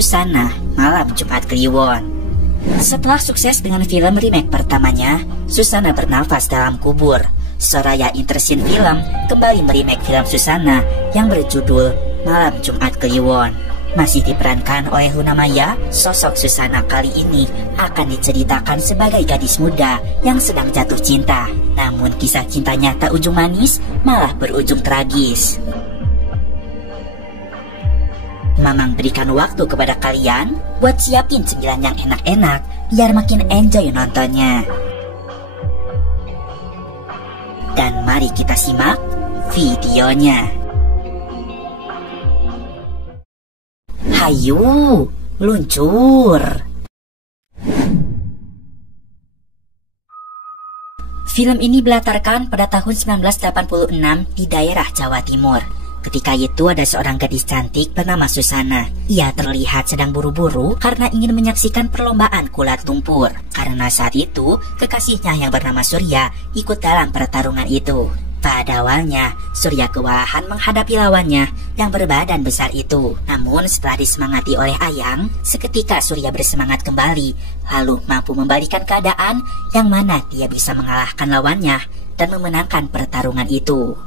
Susana, Malam Jumat Kliwon. Setelah sukses dengan film remake pertamanya, Susana bernafas dalam kubur. Soraya Entertainment Film kembali meremake film Susana yang berjudul Malam Jumat Kliwon. Masih diperankan oleh Luna Maya, sosok Susana kali ini akan diceritakan sebagai gadis muda yang sedang jatuh cinta. Namun kisah cintanya tak ujung manis, malah berujung tragis. Mamang berikan waktu kepada kalian buat siapin cemilan yang enak-enak biar makin enjoy nontonnya. Dan mari kita simak videonya. Hayu, luncur. Film ini dilatarkan pada tahun 1986 di daerah Jawa Timur. Ketika itu ada seorang gadis cantik bernama Susana. Ia terlihat sedang buru-buru karena ingin menyaksikan perlombaan kulat lumpur. Karena saat itu kekasihnya yang bernama Surya ikut dalam pertarungan itu. Pada awalnya, Surya kewalahan menghadapi lawannya yang berbadan besar itu. Namun setelah disemangati oleh Ayang, seketika Surya bersemangat kembali, lalu mampu membalikan keadaan yang mana dia bisa mengalahkan lawannya dan memenangkan pertarungan itu.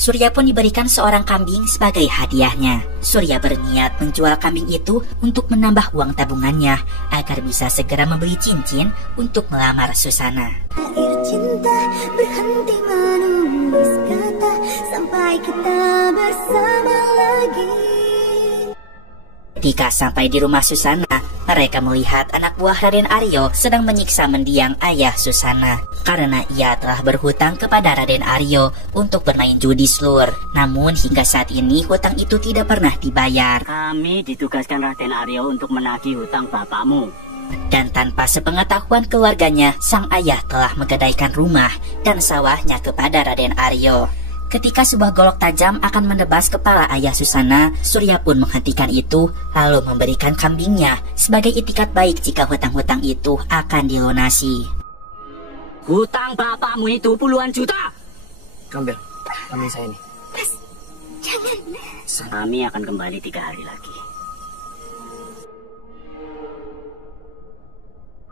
Surya pun diberikan seorang kambing sebagai hadiahnya. Surya berniat menjual kambing itu untuk menambah uang tabungannya agar bisa segera membeli cincin untuk melamar Susana. Air cinta berhenti menulis kata sampai kita bersama lagi. Ketika sampai di rumah Susana, mereka melihat anak buah Raden Aryo sedang menyiksa mendiang ayah Susana karena ia telah berhutang kepada Raden Aryo untuk bermain judi slur. Namun hingga saat ini hutang itu tidak pernah dibayar. Kami ditugaskan Raden Aryo untuk menagih hutang bapakmu. Dan tanpa sepengetahuan keluarganya, sang ayah telah menggadaikan rumah dan sawahnya kepada Raden Aryo. Ketika sebuah golok tajam akan menebas kepala ayah Susana, Surya pun menghentikan itu, lalu memberikan kambingnya sebagai itikat baik jika hutang-hutang itu akan dilunasi. Hutang bapakmu itu puluhan juta. Ambil, kambing saya ini. Mas, jangan. Kami akan kembali 3 hari lagi.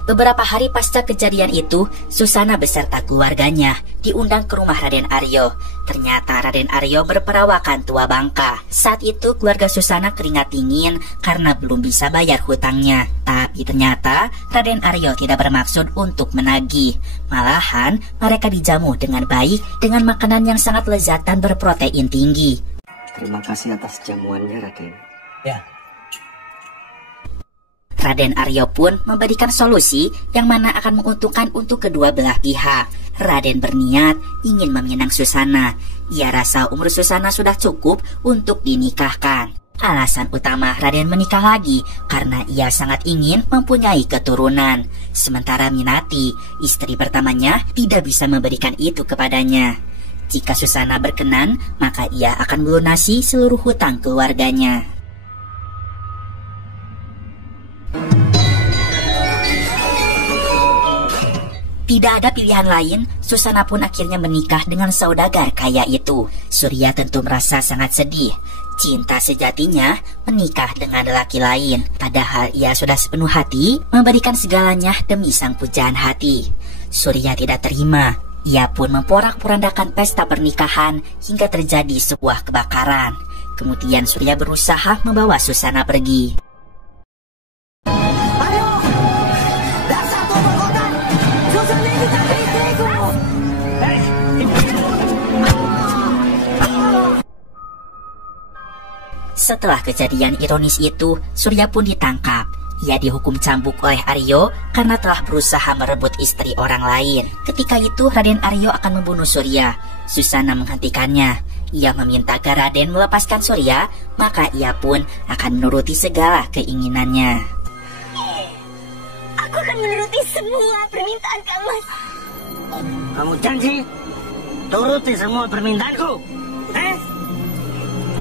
Beberapa hari pasca kejadian itu, Susana beserta keluarganya diundang ke rumah Raden Aryo. Ternyata Raden Aryo berperawakan tua bangka. Saat itu keluarga Susana keringat dingin karena belum bisa bayar hutangnya. Tapi ternyata Raden Aryo tidak bermaksud untuk menagih. Malahan mereka dijamu dengan baik dengan makanan yang sangat lezat dan berprotein tinggi. Terima kasih atas jamuannya, Raden. Ya. Raden Aryo pun memberikan solusi yang mana akan menguntungkan untuk kedua belah pihak. Raden berniat ingin meminang Susana. Ia rasa umur Susana sudah cukup untuk dinikahkan. Alasan utama Raden menikah lagi karena ia sangat ingin mempunyai keturunan. Sementara Minati, istri pertamanya, tidak bisa memberikan itu kepadanya. Jika Susana berkenan, maka ia akan melunasi seluruh hutang keluarganya. Tidak ada pilihan lain, Susana pun akhirnya menikah dengan saudagar kaya itu. Surya tentu merasa sangat sedih. Cinta sejatinya menikah dengan lelaki lain. Padahal ia sudah sepenuh hati memberikan segalanya demi sang pujaan hati. Surya tidak terima. Ia pun memporak-porandakan pesta pernikahan hingga terjadi sebuah kebakaran. Kemudian Surya berusaha membawa Susana pergi. Setelah kejadian ironis itu, Surya pun ditangkap. Ia dihukum cambuk oleh Aryo karena telah berusaha merebut istri orang lain. Ketika itu Raden Aryo akan membunuh Surya. Susana menghentikannya. Ia meminta agar Raden melepaskan Surya, maka ia pun akan menuruti segala keinginannya. Aku akan menuruti semua permintaan kamu. Kamu janji turuti semua permintaanku?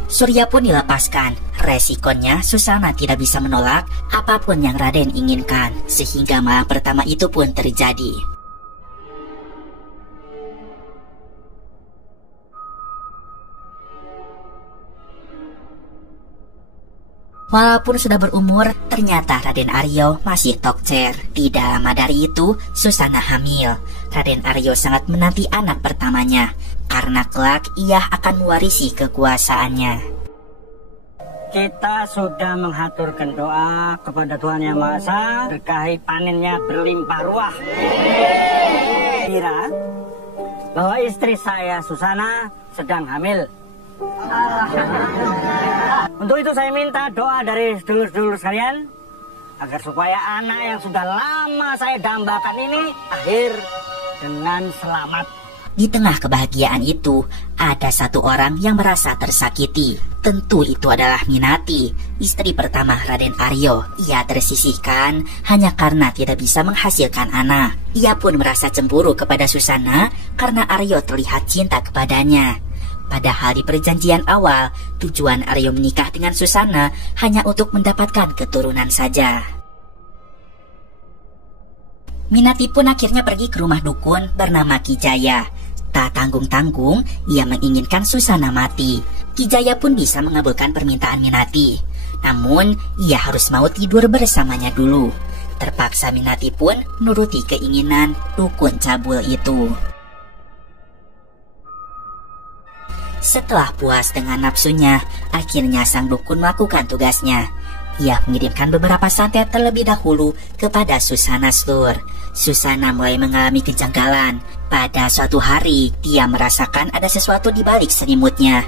Surya pun dilepaskan. Resikonya Susana tidak bisa menolak apapun yang Raden inginkan, sehingga malam pertama itu pun terjadi. Walaupun sudah berumur, ternyata Raden Aryo masih tokcer. Tidak lama dari itu, Susana hamil. Raden Aryo sangat menanti anak pertamanya, karena kelak ia akan mewarisi kekuasaannya. Kita sudah menghaturkan doa kepada Tuhan Yang Maha Esa berkahi panennya berlimpah ruah. Kira bahwa istri saya Susana sedang hamil. Untuk itu saya minta doa dari sedulur-sedulur sekalian agar supaya anak yang sudah lama saya dambakan ini akhir dengan selamat. Di tengah kebahagiaan itu, ada satu orang yang merasa tersakiti. Tentu itu adalah Minati, istri pertama Raden Aryo. Ia tersisihkan hanya karena tidak bisa menghasilkan anak. Ia pun merasa cemburu kepada Susana karena Aryo terlihat cinta kepadanya. Padahal di perjanjian awal, tujuan Aryo menikah dengan Susana hanya untuk mendapatkan keturunan saja. Minati pun akhirnya pergi ke rumah dukun bernama Ki Jaya. Tak tanggung-tanggung, ia menginginkan Susana mati. Ki Jaya pun bisa mengabulkan permintaan Minati. Namun, ia harus mau tidur bersamanya dulu. Terpaksa Minati pun menuruti keinginan dukun cabul itu. Setelah puas dengan nafsunya, akhirnya sang dukun melakukan tugasnya. Ia mengirimkan beberapa santet terlebih dahulu kepada Susana Slur. Susana mulai mengalami kejanggalan. Pada suatu hari, dia merasakan ada sesuatu di balik selimutnya.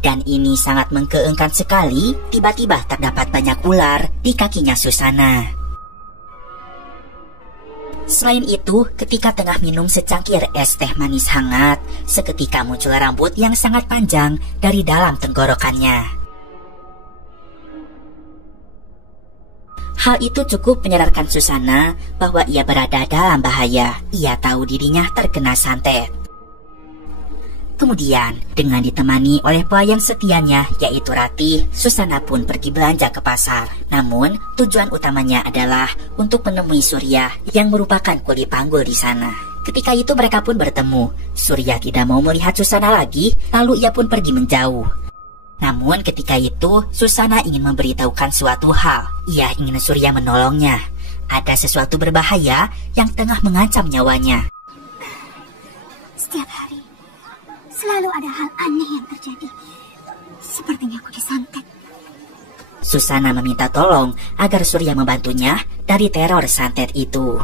Dan ini sangat mengkeengkan sekali, tiba-tiba terdapat banyak ular di kakinya Susana. Selain itu, ketika tengah minum secangkir es teh manis hangat, seketika muncul rambut yang sangat panjang dari dalam tenggorokannya. Hal itu cukup menyadarkan Susana bahwa ia berada dalam bahaya. Ia tahu dirinya terkena santet. Kemudian, dengan ditemani oleh pelayan setianya, yaitu Ratih, Susana pun pergi belanja ke pasar. Namun, tujuan utamanya adalah untuk menemui Surya yang merupakan kuli panggul di sana. Ketika itu mereka pun bertemu. Surya tidak mau melihat Susana lagi, lalu ia pun pergi menjauh. Namun ketika itu, Susana ingin memberitahukan suatu hal. Ia ingin Surya menolongnya. Ada sesuatu berbahaya yang tengah mengancam nyawanya. Setiap hari selalu ada hal aneh yang terjadi. Sepertinya aku disantet. Susana meminta tolong agar Surya membantunya dari teror santet itu.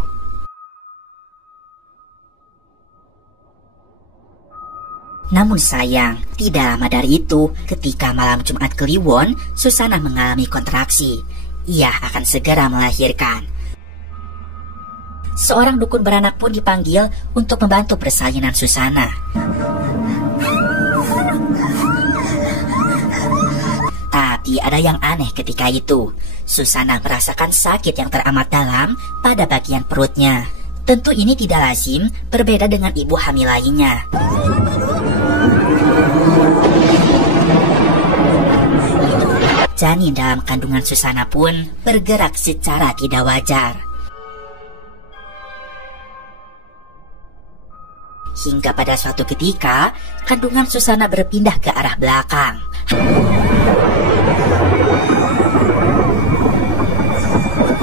Namun sayang, tidak lama dari itu, ketika malam Jumat Kliwon, Susana mengalami kontraksi. Ia akan segera melahirkan. Seorang dukun beranak pun dipanggil untuk membantu persalinan Susana. Tapi ada yang aneh ketika itu. Susana merasakan sakit yang teramat dalam pada bagian perutnya. Tentu ini tidak lazim, berbeda dengan ibu hamil lainnya. Janin dalam kandungan Susana pun bergerak secara tidak wajar. Hingga pada suatu ketika, kandungan Susana berpindah ke arah belakang.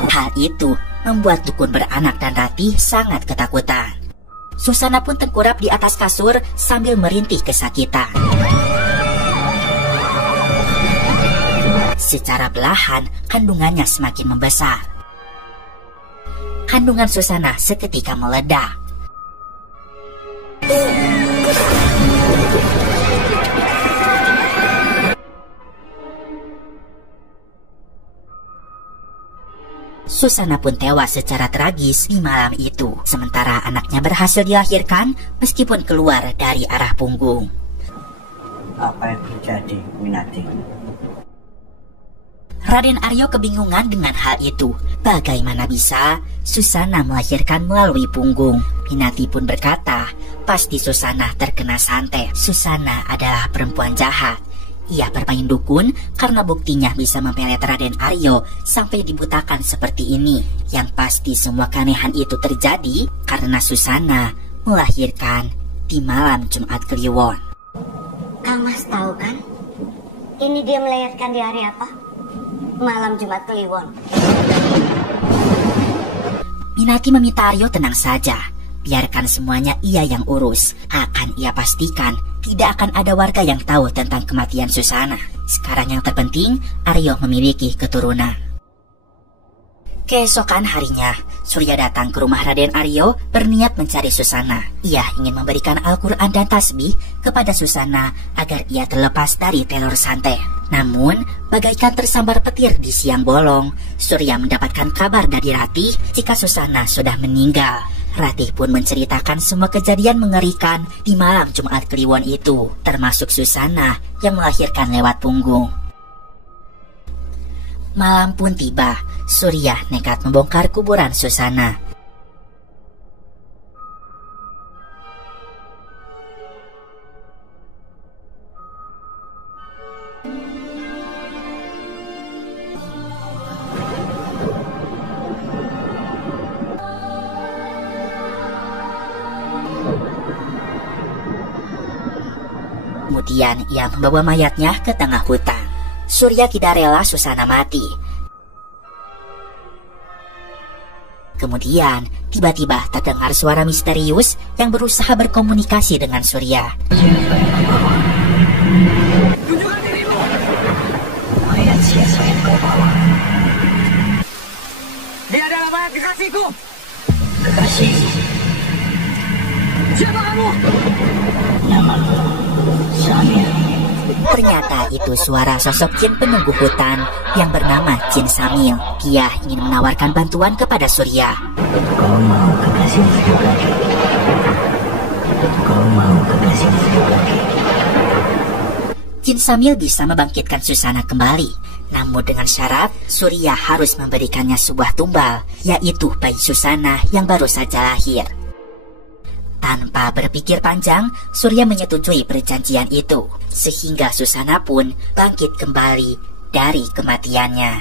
Hal itu membuat dukun beranak dan Ratih sangat ketakutan. Susana pun tengkurap di atas kasur sambil merintih kesakitan. Secara perlahan, kandungannya semakin membesar. Kandungan Susana seketika meledak. Susana pun tewas secara tragis di malam itu, sementara anaknya berhasil dilahirkan meskipun keluar dari arah punggung. Apa yang terjadi, Minati? Raden Aryo kebingungan dengan hal itu. Bagaimana bisa Susana melahirkan melalui punggung? Minati pun berkata, pasti Susana terkena santet. Susana adalah perempuan jahat. Ia bermain dukun karena buktinya bisa mempelet Raden Aryo sampai dibutakan seperti ini. Yang pasti semua keanehan itu terjadi karena Susana melahirkan di malam Jumat Kliwon. Kang Mas tahu kan? Ini dia melahirkan di hari apa? Malam Jumat Kliwon. Minati meminta Aryo tenang saja. Biarkan semuanya ia yang urus. Akan ia pastikan tidak akan ada warga yang tahu tentang kematian Susana. Sekarang yang terpenting, Aryo memiliki keturunan. Keesokan harinya, Surya datang ke rumah Raden Aryo berniat mencari Susana. Ia ingin memberikan Al-Quran dan tasbih kepada Susana agar ia terlepas dari teror santet. Namun, bagaikan tersambar petir di siang bolong, Surya mendapatkan kabar dari Ratih jika Susana sudah meninggal. Ratih pun menceritakan semua kejadian mengerikan di malam Jumat Kliwon itu, termasuk Susana yang melahirkan lewat punggung. Malam pun tiba, Surya nekat membongkar kuburan Susana. Kemudian ia membawa mayatnya ke tengah hutan. Surya tidak rela Susana mati. Kemudian, tiba-tiba terdengar suara misterius yang berusaha berkomunikasi dengan Surya. Tunjukkan dirimu. Mayat siapa yang kau bawa? Dia adalah mayat kekasihku. Kekasih? Siapa kamu? Namaku Samil. Ternyata itu suara sosok jin penunggu hutan yang bernama Jin Samil. Dia ingin menawarkan bantuan kepada Surya. Kau mau kekasihmu lagi? Kau mau kekasihmu lagi? Jin Samil bisa membangkitkan Susana kembali. Namun dengan syarat Surya harus memberikannya sebuah tumbal, yaitu bayi Susana yang baru saja lahir. Tanpa berpikir panjang, Surya menyetujui perjanjian itu, sehingga Susana pun bangkit kembali dari kematiannya.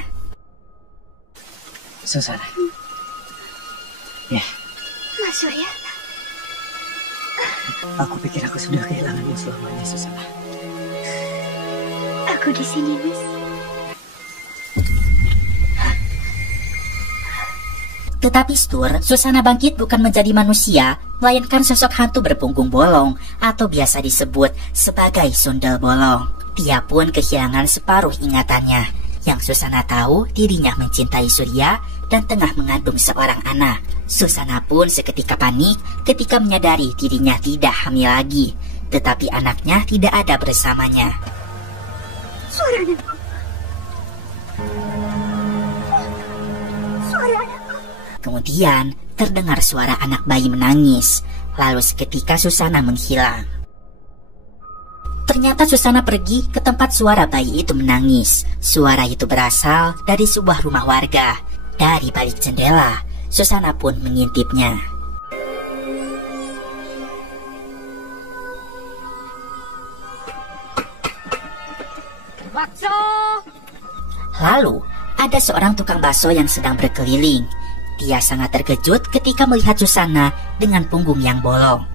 Susana. Ya. Mas Surya. Aku pikir aku sudah kehilanganmu selamanya, Susana. Aku di sini, Mas. Tetapi Stur, Susana bangkit bukan menjadi manusia, melainkan sosok hantu berpunggung bolong atau biasa disebut sebagai sundel bolong. Dia pun kehilangan separuh ingatannya. Yang Susana tahu dirinya mencintai Surya dan tengah mengandung seorang anak. Susana pun seketika panik ketika menyadari dirinya tidak hamil lagi, tetapi anaknya tidak ada bersamanya. Suara anakku. Suara anakku. Kemudian terdengar suara anak bayi menangis. Lalu seketika Susana menghilang. Ternyata Susana pergi ke tempat suara bayi itu menangis. Suara itu berasal dari sebuah rumah warga. Dari balik jendela, Susana pun mengintipnya. Bakso! Lalu, ada seorang tukang bakso yang sedang berkeliling. Dia sangat terkejut ketika melihat Susana dengan punggung yang bolong.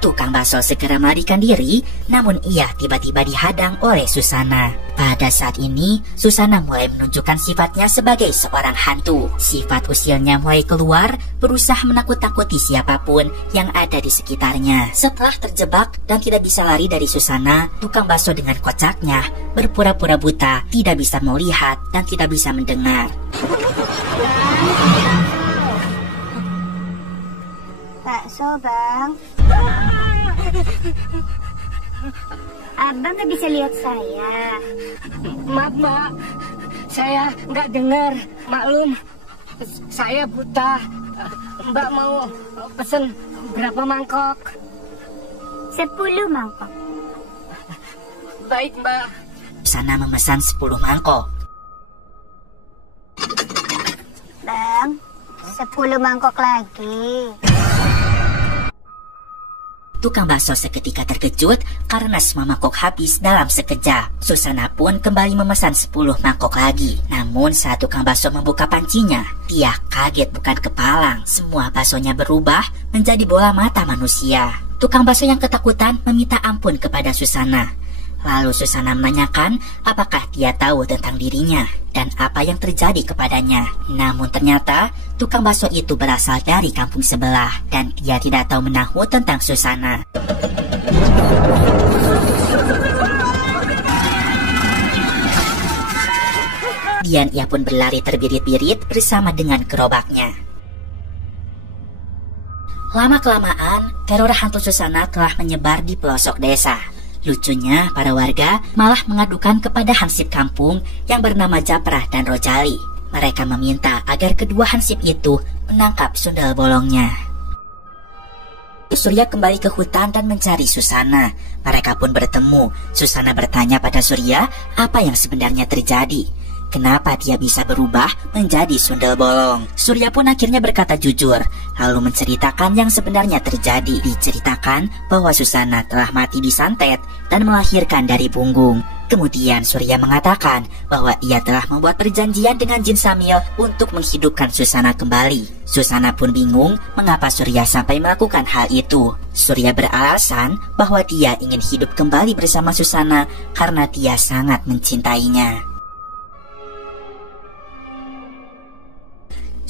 Tukang bakso segera melarikan diri, namun ia tiba-tiba dihadang oleh Susana. Pada saat ini, Susana mulai menunjukkan sifatnya sebagai seorang hantu. Sifat usilnya mulai keluar, berusaha menakut-takuti siapapun yang ada di sekitarnya. Setelah terjebak dan tidak bisa lari dari Susana, tukang bakso dengan kocaknya berpura-pura buta, tidak bisa melihat dan tidak bisa mendengar. Bakso, Bang. Abang gak bisa lihat saya. Maaf, Mbak. Saya nggak dengar. Maklum, saya buta. Mbak mau pesen berapa mangkok? 10 mangkok. Baik, Mbak. Susana memesan 10 mangkok. Bang, 10 mangkok lagi. Tukang bakso seketika terkejut karena semua mangkok habis dalam sekejap. Susana pun kembali memesan 10 mangkok lagi. Namun saat tukang bakso membuka pancinya, dia kaget bukan kepalang. Semua baksonya berubah menjadi bola mata manusia. Tukang bakso yang ketakutan meminta ampun kepada Susana. Lalu Susana menanyakan apakah dia tahu tentang dirinya dan apa yang terjadi kepadanya. Namun ternyata tukang bakso itu berasal dari kampung sebelah dan dia tidak tahu menahu tentang Susana. Kemudian ia pun berlari terbirit-birit bersama dengan gerobaknya. Lama-kelamaan, teror hantu Susana telah menyebar di pelosok desa. Lucunya, para warga malah mengadukan kepada hansip kampung yang bernama Japrah dan Rojali. Mereka meminta agar kedua hansip itu menangkap sundel bolongnya. Surya kembali ke hutan dan mencari Susana. Mereka pun bertemu. Susana bertanya pada Surya apa yang sebenarnya terjadi. Kenapa dia bisa berubah menjadi sundel bolong? Surya pun akhirnya berkata jujur, lalu menceritakan yang sebenarnya terjadi. Diceritakan bahwa Susana telah mati disantet dan melahirkan dari punggung. Kemudian Surya mengatakan bahwa ia telah membuat perjanjian dengan Jin Samil untuk menghidupkan Susana kembali. Susana pun bingung mengapa Surya sampai melakukan hal itu. Surya beralasan bahwa dia ingin hidup kembali bersama Susana karena dia sangat mencintainya.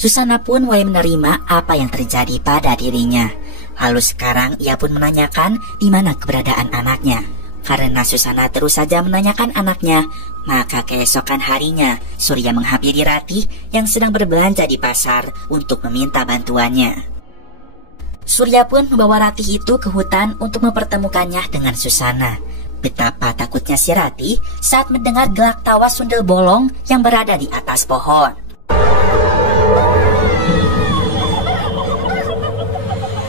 Susana pun mulai menerima apa yang terjadi pada dirinya. Lalu sekarang ia pun menanyakan di mana keberadaan anaknya. Karena Susana terus saja menanyakan anaknya, maka keesokan harinya Surya menghampiri Ratih yang sedang berbelanja di pasar untuk meminta bantuannya. Surya pun membawa Ratih itu ke hutan untuk mempertemukannya dengan Susana. Betapa takutnya si Ratih saat mendengar gelak tawa sundel bolong yang berada di atas pohon.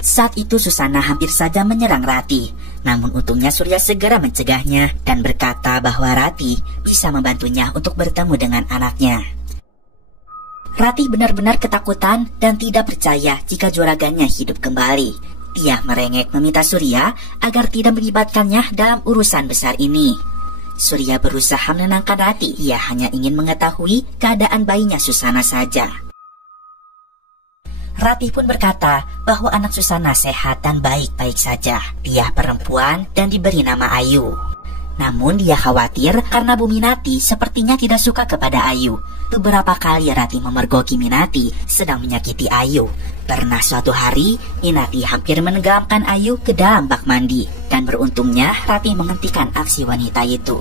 Saat itu Susana hampir saja menyerang Ratih. Namun untungnya Surya segera mencegahnya dan berkata bahwa Ratih bisa membantunya untuk bertemu dengan anaknya. Ratih benar-benar ketakutan dan tidak percaya jika juragannya hidup kembali. Dia merengek meminta Surya agar tidak melibatkannya dalam urusan besar ini. Surya berusaha menenangkan Ratih. Ia hanya ingin mengetahui keadaan bayinya Susana saja. Ratih pun berkata bahwa anak Susana sehat dan baik-baik saja. Dia perempuan dan diberi nama Ayu. Namun dia khawatir karena Bu Minati sepertinya tidak suka kepada Ayu. Beberapa kali Ratih memergoki Minati sedang menyakiti Ayu. Pernah suatu hari, Minati hampir menenggelamkan Ayu ke dalam bak mandi. Dan beruntungnya Ratih menghentikan aksi wanita itu.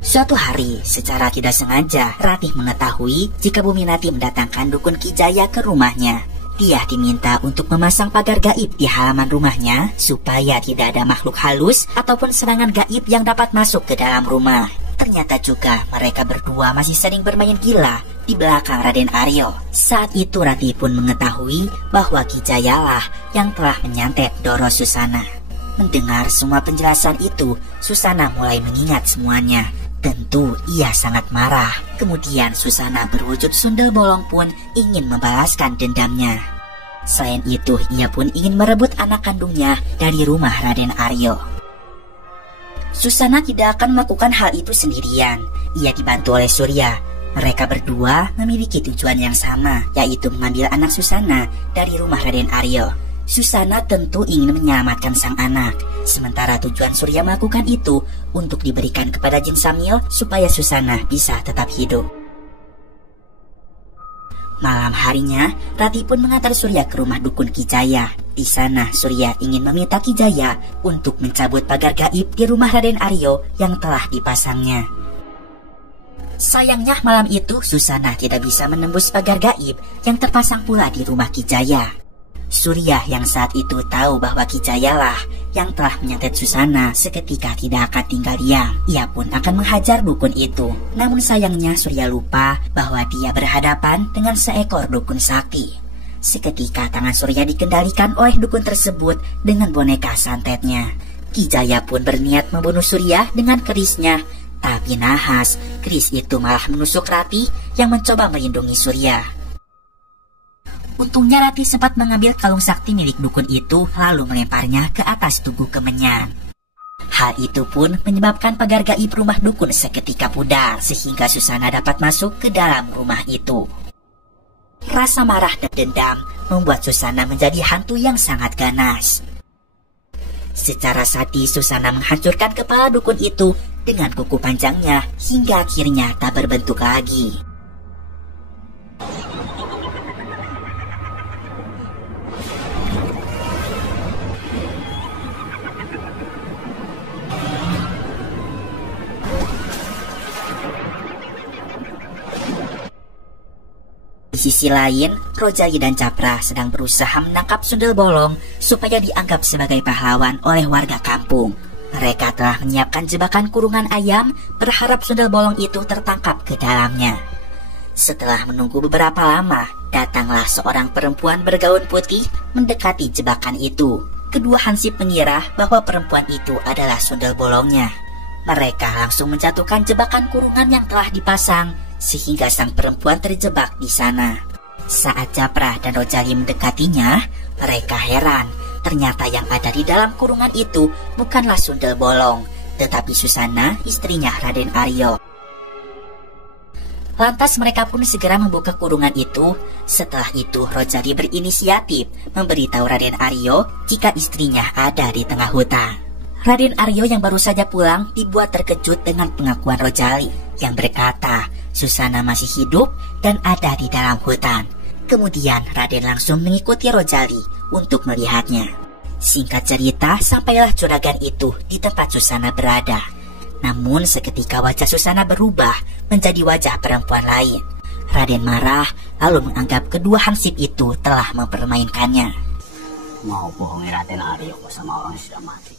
Suatu hari, secara tidak sengaja, Ratih mengetahui jika Bu Minati mendatangkan dukun Ki Jaya ke rumahnya. Dia diminta untuk memasang pagar gaib di halaman rumahnya supaya tidak ada makhluk halus ataupun serangan gaib yang dapat masuk ke dalam rumah. Ternyata juga mereka berdua masih sering bermain gila di belakang Raden Aryo. Saat itu Ratih pun mengetahui bahwa Ki Jayalah yang telah menyantet Doro Susana. Mendengar semua penjelasan itu, Susana mulai mengingat semuanya. Tentu ia sangat marah. Kemudian Susana berwujud sundel bolong pun ingin membalaskan dendamnya. Selain itu, ia pun ingin merebut anak kandungnya dari rumah Raden Aryo. Susana tidak akan melakukan hal itu sendirian. Ia dibantu oleh Surya. Mereka berdua memiliki tujuan yang sama, yaitu mengambil anak Susana dari rumah Raden Aryo. Susana tentu ingin menyelamatkan sang anak. Sementara tujuan Surya melakukan itu untuk diberikan kepada Jin Samil supaya Susana bisa tetap hidup. Malam harinya, Ratih pun mengantar Surya ke rumah dukun Ki Jaya. Di sana Surya ingin meminta Ki Jaya untuk mencabut pagar gaib di rumah Raden Aryo yang telah dipasangnya. Sayangnya malam itu Susana tidak bisa menembus pagar gaib yang terpasang pula di rumah Ki Jaya. Surya yang saat itu tahu bahwa Ki Jayalah yang telah menyantet Susana seketika tidak akan tinggal diam. Ia pun akan menghajar dukun itu. Namun sayangnya Surya lupa bahwa dia berhadapan dengan seekor dukun sakti. Seketika tangan Surya dikendalikan oleh dukun tersebut dengan boneka santetnya. Ki Jaya pun berniat membunuh Surya dengan kerisnya. Tapi nahas, keris itu malah menusuk Ratih yang mencoba melindungi Surya. Untungnya Rati sempat mengambil kalung sakti milik dukun itu lalu melemparnya ke atas tugu kemenyan. Hal itu pun menyebabkan pagar gaib rumah dukun seketika pudar sehingga Susana dapat masuk ke dalam rumah itu. Rasa marah dan dendam membuat Susana menjadi hantu yang sangat ganas. Secara sadis Susana menghancurkan kepala dukun itu dengan kuku panjangnya hingga akhirnya tak berbentuk lagi. Di sisi lain, Rojali dan Capra sedang berusaha menangkap Sundel Bolong supaya dianggap sebagai pahlawan oleh warga kampung. Mereka telah menyiapkan jebakan kurungan ayam, berharap Sundel Bolong itu tertangkap ke dalamnya. Setelah menunggu beberapa lama, datanglah seorang perempuan bergaun putih mendekati jebakan itu. Kedua hansip mengira bahwa perempuan itu adalah Sundel Bolongnya. Mereka langsung menjatuhkan jebakan kurungan yang telah dipasang, sehingga sang perempuan terjebak di sana. Saat Capra dan Rojali mendekatinya, mereka heran. Ternyata yang ada di dalam kurungan itu bukanlah Sundel Bolong, tetapi Susana, istrinya Raden Aryo. Lantas mereka pun segera membuka kurungan itu. Setelah itu Rojali berinisiatif memberitahu Raden Aryo jika istrinya ada di tengah hutan. Raden Aryo yang baru saja pulang dibuat terkejut dengan pengakuan Rojali yang berkata Susana masih hidup dan ada di dalam hutan. Kemudian Raden langsung mengikuti Rojali untuk melihatnya. Singkat cerita, sampailah juragan itu di tempat Susana berada. Namun seketika wajah Susana berubah menjadi wajah perempuan lain. Raden marah lalu menganggap kedua hansip itu telah mempermainkannya. Mau bohongi Raden Aryo sama orang yang sudah mati.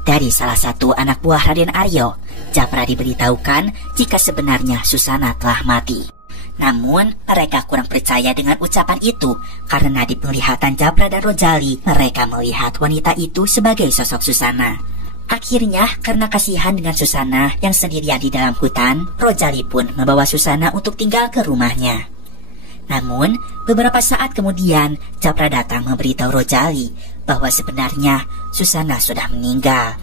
Dari salah satu anak buah Raden Aryo, Capra diberitahukan jika sebenarnya Susana telah mati. Namun, mereka kurang percaya dengan ucapan itu karena di penglihatan Capra dan Rojali, mereka melihat wanita itu sebagai sosok Susana. Akhirnya, karena kasihan dengan Susana yang sendirian di dalam hutan, Rojali pun membawa Susana untuk tinggal ke rumahnya. Namun, beberapa saat kemudian, Capra datang memberitahu Rojali bahwa sebenarnya Susana sudah meninggal.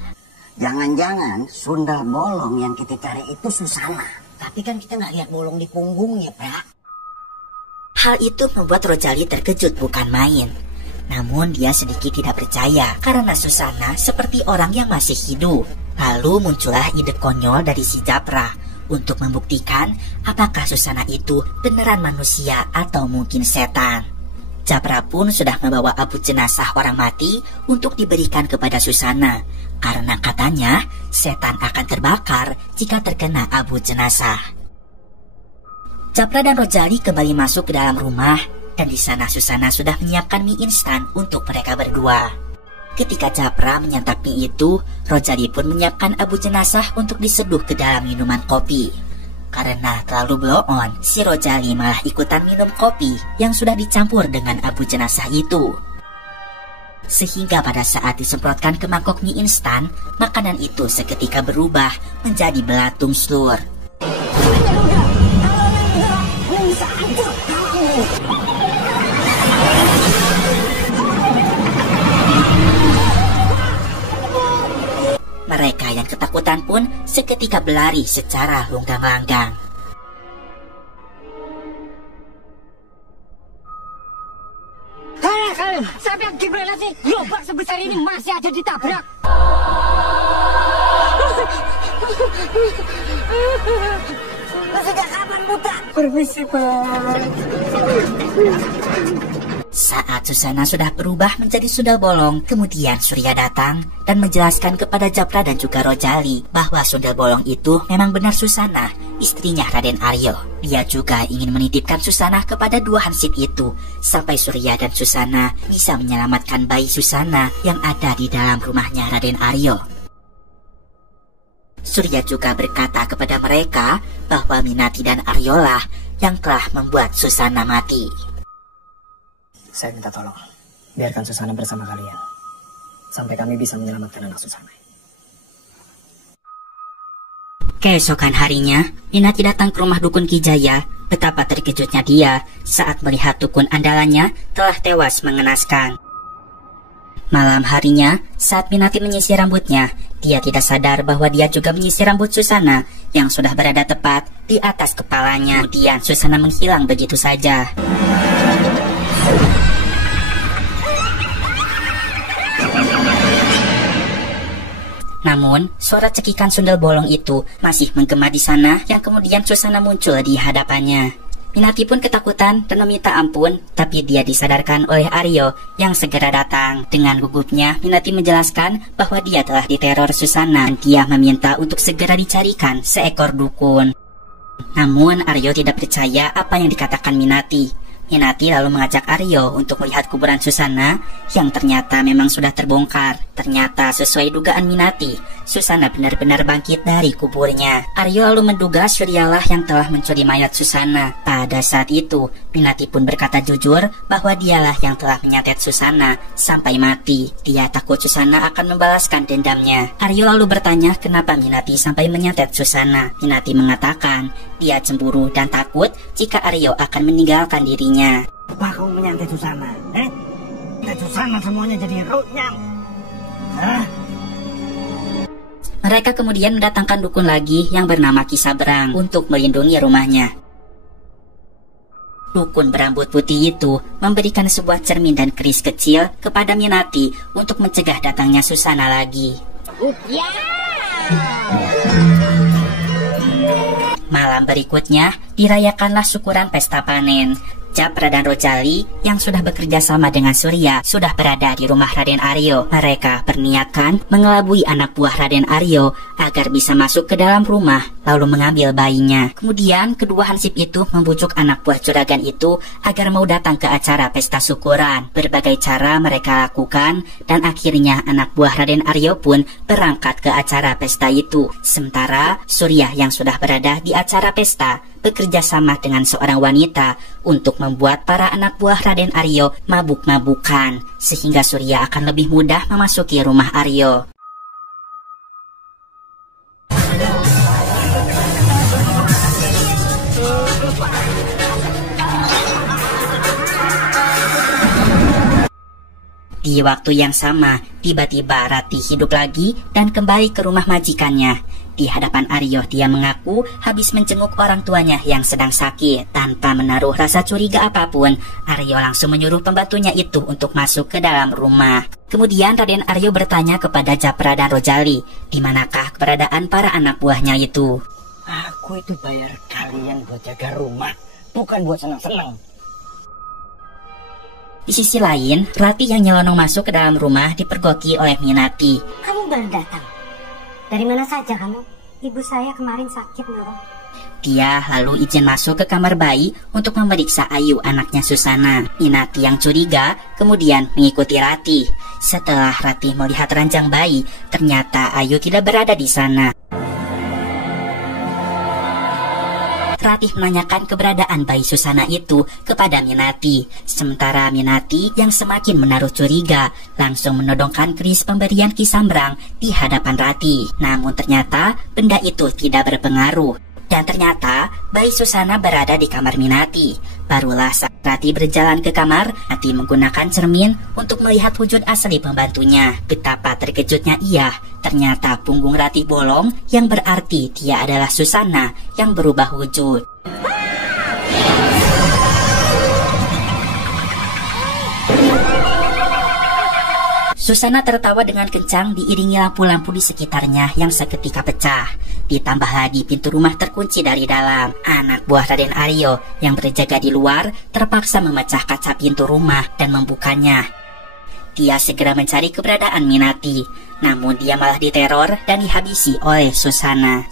Jangan-jangan Sundel Bolong yang kita cari itu Susana. Tapi kan kita nggak lihat bolong di punggungnya, Pra. Hal itu membuat Rojali terkejut bukan main. Namun dia sedikit tidak percaya karena Susana seperti orang yang masih hidup. Lalu muncullah ide konyol dari si Capra untuk membuktikan apakah Susana itu beneran manusia atau mungkin setan. Capra pun sudah membawa abu jenazah orang mati untuk diberikan kepada Susana, karena katanya setan akan terbakar jika terkena abu jenazah. Capra dan Rojali kembali masuk ke dalam rumah, dan di sana Susana sudah menyiapkan mie instan untuk mereka berdua. Ketika Capra menyantap mie itu, Rojali pun menyiapkan abu jenazah untuk diseduh ke dalam minuman kopi. Karena terlalu blow on, si Rojali malah ikutan minum kopi yang sudah dicampur dengan abu jenazah itu. Sehingga pada saat disemprotkan ke mangkok mie instan, makanan itu seketika berubah menjadi belatung slur. Mereka yang ketakutan pun seketika berlari secara lunggang-langgang. Hei, siapa yang gimana sih? Gerobak sebesar ini masih aja ditabrak. Sejak kapan buta? Permisi, Pak. Saat Susana sudah berubah menjadi Sundel Bolong, kemudian Surya datang dan menjelaskan kepada Capra dan juga Rojali bahwa Sundel Bolong itu memang benar Susana, istrinya Raden Aryo. Dia juga ingin menitipkan Susana kepada dua hansip itu, sampai Surya dan Susana bisa menyelamatkan bayi Susana yang ada di dalam rumahnya Raden Aryo. Surya juga berkata kepada mereka bahwa Minati dan Aryolah yang telah membuat Susana mati. Saya minta tolong, biarkan Susana bersama kalian, sampai kami bisa menyelamatkan anak Susana. Keesokan harinya, Minati datang ke rumah dukun Kijaya. Betapa terkejutnya dia saat melihat dukun andalannya telah tewas mengenaskan. Malam harinya, saat Minati menyisir rambutnya, dia tidak sadar bahwa dia juga menyisir rambut Susana yang sudah berada tepat di atas kepalanya. Kemudian Susana menghilang begitu saja. Namun, suara cekikan sundel bolong itu masih menggema di sana yang kemudian Susana muncul di hadapannya. Minati pun ketakutan dan meminta ampun, tapi dia disadarkan oleh Aryo yang segera datang. Dengan gugupnya, Minati menjelaskan bahwa dia telah diteror Susana dan dia meminta untuk segera dicarikan seekor dukun. Namun, Aryo tidak percaya apa yang dikatakan Minati. Minati lalu mengajak Aryo untuk melihat kuburan Susana yang ternyata memang sudah terbongkar. Ternyata sesuai dugaan Minati, Susana benar-benar bangkit dari kuburnya. Aryo lalu menduga Suryalah yang telah mencuri mayat Susana. Pada saat itu, Minati pun berkata jujur bahwa dialah yang telah menyantet Susana sampai mati. Dia takut Susana akan membalaskan dendamnya. Aryo lalu bertanya kenapa Minati sampai menyantet Susana. Minati mengatakan dia cemburu dan takut jika Aryo akan meninggalkan dirinya. Apa kamu menyantet Susana? Dan Susana semuanya jadi runyam. Mereka kemudian mendatangkan dukun lagi yang bernama Ki Sabrang untuk melindungi rumahnya. Dukun berambut putih itu memberikan sebuah cermin dan keris kecil kepada Minati untuk mencegah datangnya Susana lagi. Malam berikutnya dirayakanlah syukuran pesta panen. Japra dan Rojali yang sudah bekerja sama dengan Surya sudah berada di rumah Raden Aryo. Mereka berniatkan mengelabui anak buah Raden Aryo agar bisa masuk ke dalam rumah lalu mengambil bayinya. Kemudian kedua hansip itu membujuk anak buah juragan itu agar mau datang ke acara pesta syukuran. Berbagai cara mereka lakukan dan akhirnya anak buah Raden Aryo pun berangkat ke acara pesta itu. Sementara Surya yang sudah berada di acara pesta bekerja sama dengan seorang wanita untuk membuat para anak buah Raden Aryo mabuk-mabukan, sehingga Surya akan lebih mudah memasuki rumah Aryo. Di waktu yang sama, tiba-tiba Rati hidup lagi dan kembali ke rumah majikannya. Di hadapan Aryo, dia mengaku habis menjenguk orang tuanya yang sedang sakit. Tanpa menaruh rasa curiga apapun, Aryo langsung menyuruh pembantunya itu untuk masuk ke dalam rumah. Kemudian Raden Aryo bertanya kepada Japra dan Rojali, di manakah keberadaan para anak buahnya itu. Aku itu bayar kalian buat jaga rumah, bukan buat senang-senang. Di sisi lain, Rati yang nyelonong masuk ke dalam rumah dipergoki oleh Minati. Kamu baru datang. Dari mana saja kamu? Ibu saya kemarin sakit, Noro. Dia lalu izin masuk ke kamar bayi untuk memeriksa Ayu, anaknya Susana. Minati yang curiga kemudian mengikuti Rati. Setelah Rati melihat ranjang bayi, ternyata Ayu tidak berada di sana. Rati menanyakan keberadaan bayi Susana itu kepada Minati. Sementara Minati yang semakin menaruh curiga langsung menodongkan keris pemberian Ki Sabrang di hadapan Rati. Namun ternyata benda itu tidak berpengaruh. Dan ternyata bayi Susana berada di kamar Minati. Barulah saat Rati berjalan ke kamar, Rati menggunakan cermin untuk melihat wujud asli pembantunya. Betapa terkejutnya ia. Ternyata punggung Rati bolong yang berarti dia adalah Susana yang berubah wujud. Susana tertawa dengan kencang diiringi lampu-lampu di sekitarnya yang seketika pecah. Ditambah lagi pintu rumah terkunci dari dalam. Anak buah Raden Aryo yang berjaga di luar terpaksa memecah kaca pintu rumah dan membukanya. Dia segera mencari keberadaan Minati, namun dia malah diteror dan dihabisi oleh Susana.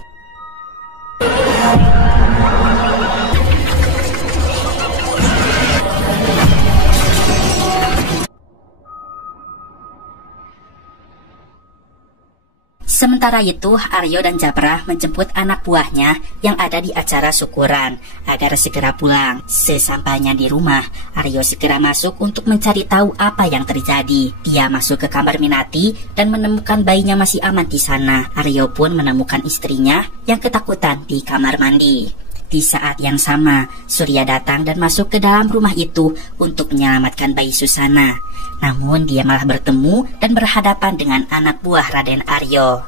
Sementara itu, Aryo dan Japra menjemput anak buahnya yang ada di acara syukuran agar segera pulang. Sesampainya di rumah, Aryo segera masuk untuk mencari tahu apa yang terjadi. Dia masuk ke kamar Minati dan menemukan bayinya masih aman di sana. Aryo pun menemukan istrinya yang ketakutan di kamar mandi. Di saat yang sama, Surya datang dan masuk ke dalam rumah itu untuk menyelamatkan bayi Susana. Namun dia malah bertemu dan berhadapan dengan anak buah Raden Aryo.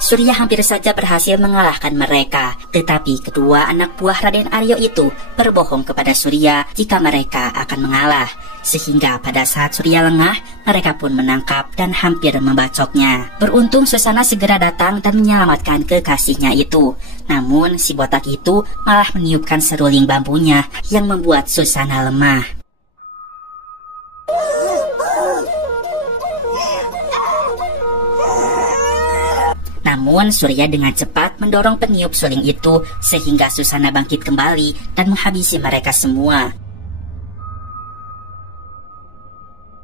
Surya hampir saja berhasil mengalahkan mereka, tetapi kedua anak buah Raden Aryo itu berbohong kepada Surya jika mereka akan mengalah. Sehingga pada saat Surya lengah, mereka pun menangkap dan hampir membacoknya. Beruntung Susana segera datang dan menyelamatkan kekasihnya itu. Namun si botak itu malah meniupkan seruling bambunya yang membuat Susana lemah. Namun Surya dengan cepat mendorong peniup suling itu sehingga Susana bangkit kembali dan menghabisi mereka semua.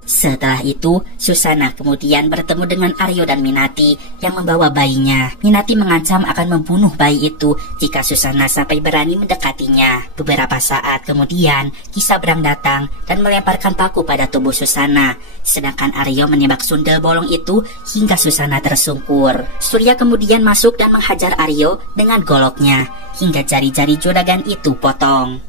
Setelah itu, Susana kemudian bertemu dengan Aryo dan Minati yang membawa bayinya. Minati mengancam akan membunuh bayi itu jika Susana sampai berani mendekatinya. Beberapa saat kemudian, Ki Sabrang datang dan melemparkan paku pada tubuh Susana. Sedangkan Aryo menembak sundel bolong itu hingga Susana tersungkur. Surya kemudian masuk dan menghajar Aryo dengan goloknya hingga jari-jari juragan itu potong.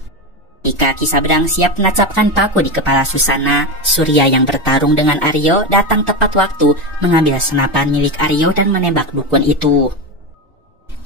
Jika Ki Sabrang siap menancapkan paku di kepala Susana, Surya yang bertarung dengan Aryo datang tepat waktu mengambil senapan milik Aryo dan menembak dukun itu.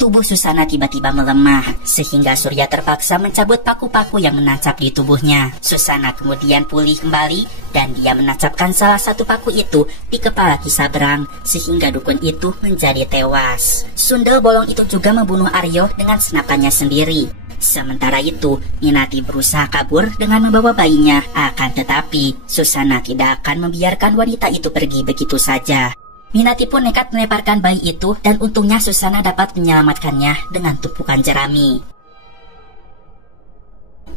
Tubuh Susana tiba-tiba melemah, sehingga Surya terpaksa mencabut paku-paku yang menancap di tubuhnya. Susana kemudian pulih kembali dan dia menancapkan salah satu paku itu di kepala Ki Sabrang, sehingga dukun itu menjadi tewas. Sundel bolong itu juga membunuh Aryo dengan senapannya sendiri. Sementara itu, Minati berusaha kabur dengan membawa bayinya. Akan tetapi, Susana tidak akan membiarkan wanita itu pergi begitu saja. Minati pun nekat melemparkan bayi itu dan untungnya Susana dapat menyelamatkannya dengan tumpukan jerami.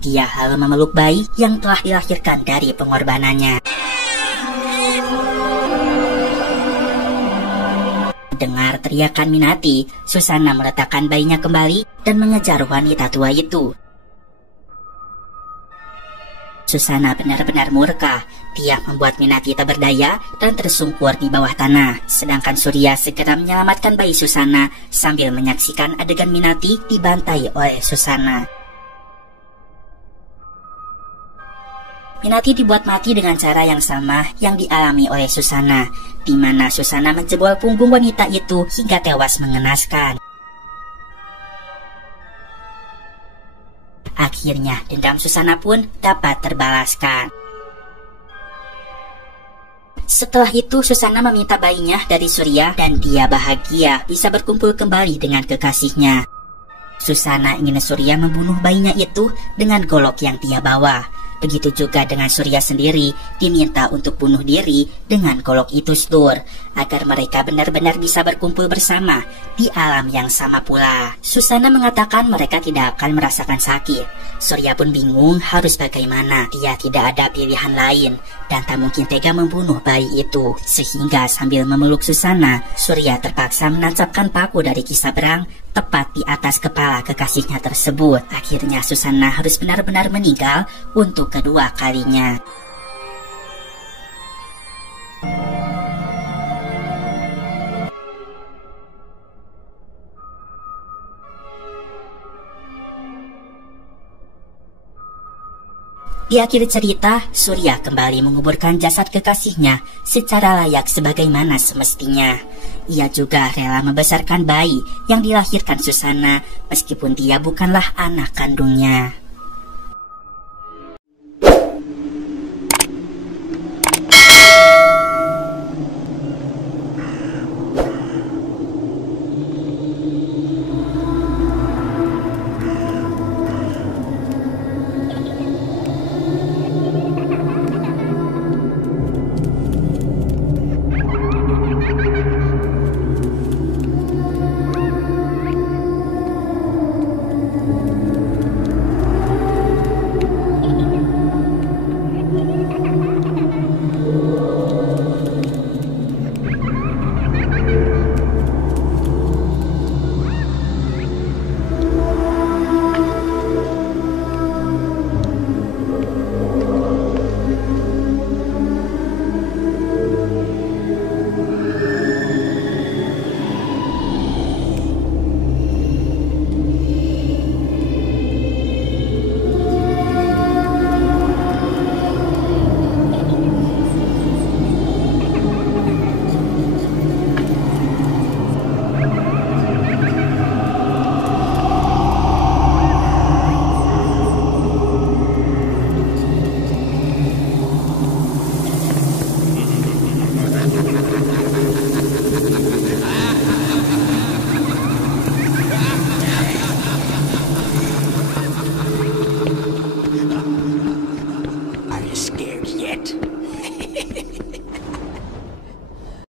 Dia lalu memeluk bayi yang telah dilahirkan dari pengorbanannya. Dengar teriakan Minati, Susana meletakkan bayinya kembali dan mengejar wanita tua itu. Susana benar-benar murka. Dia membuat Minati tak berdaya dan tersungkur di bawah tanah. Sedangkan Surya segera menyelamatkan bayi Susana sambil menyaksikan adegan Minati dibantai oleh Susana. Minati dibuat mati dengan cara yang sama yang dialami oleh Susana, di mana Susana menjebol punggung wanita itu hingga tewas mengenaskan. Akhirnya dendam Susana pun dapat terbalaskan. Setelah itu Susana meminta bayinya dari Surya dan dia bahagia bisa berkumpul kembali dengan kekasihnya. Susana ingin Surya membunuh bayinya itu dengan golok yang dia bawa. Begitu juga dengan Surya sendiri, diminta untuk bunuh diri dengan golok itu sedur, agar mereka benar-benar bisa berkumpul bersama di alam yang sama pula. Susana mengatakan mereka tidak akan merasakan sakit. Surya pun bingung harus bagaimana. Dia tidak ada pilihan lain dan tak mungkin tega membunuh bayi itu. Sehingga sambil memeluk Susana, Surya terpaksa menancapkan paku dari Ki Sabrang tepat di atas kepala kekasihnya tersebut. Akhirnya Susana harus benar-benar meninggal untuk kedua kalinya. Di akhir cerita, Surya kembali menguburkan jasad kekasihnya secara layak sebagaimana semestinya. Ia juga rela membesarkan bayi yang dilahirkan Susana meskipun dia bukanlah anak kandungnya.